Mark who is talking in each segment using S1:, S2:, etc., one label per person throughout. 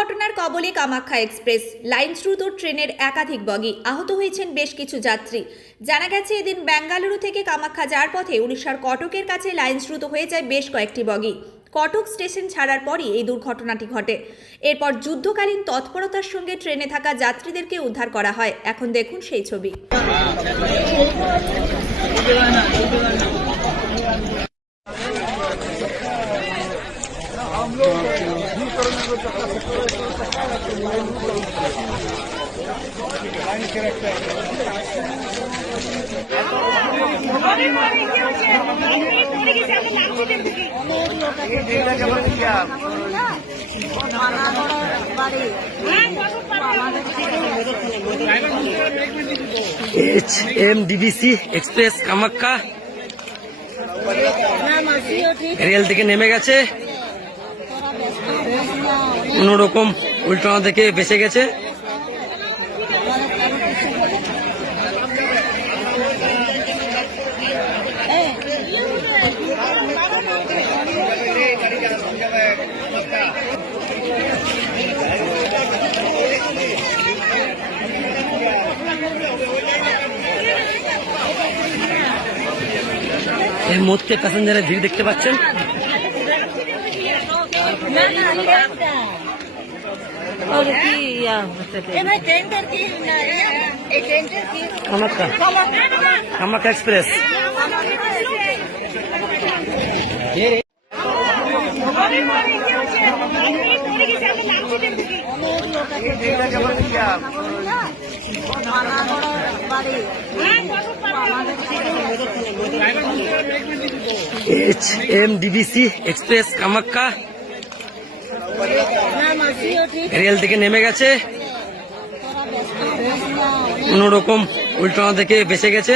S1: দুর্ঘটনার কবলে Kamakhya express. Line শ্রুত ট্রেনের একাধিক বগি আহত হয়েছেন বেশ কিছু যাত্রী। জানা গেছে, এদিন বেঙ্গালুরু থেকে কামাখ্যা যাওয়ার পথে উড়িষ্যার কটকের কাছে লাইন শ্রুত হয়ে যায় বেশ কয়েকটি বগি। কটক স্টেশন ছাড়ার পরই এই দুর্ঘটনাটি ঘটে। এরপর যুদ্ধকালীন তৎপরতার সঙ্গে ট্রেনে থাকা যাত্রীদেরকে উদ্ধার করা হয়। এখন দেখুন সেই ছবি।
S2: H M D B C express Kamakhya rail থেকে নেমে গেছে। কোন রকম উল্টানো থেকে বেঁচে গেছে। এই মুহূর্তে প্যাসেঞ্জারের ভিড় দেখতে পাচ্ছেন। Kamakhya Kamakhya express H M D B C express Kamakhya rail থেকে নেমে গেছে। কোন রকম উল্টানো থেকে বেঁচে গেছে।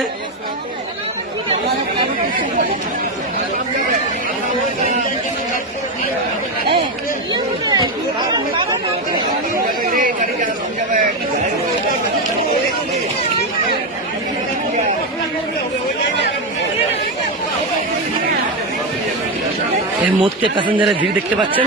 S2: এই মুহূর্তে প্যাসেঞ্জারের ভিড় দেখতে পাচ্ছেন।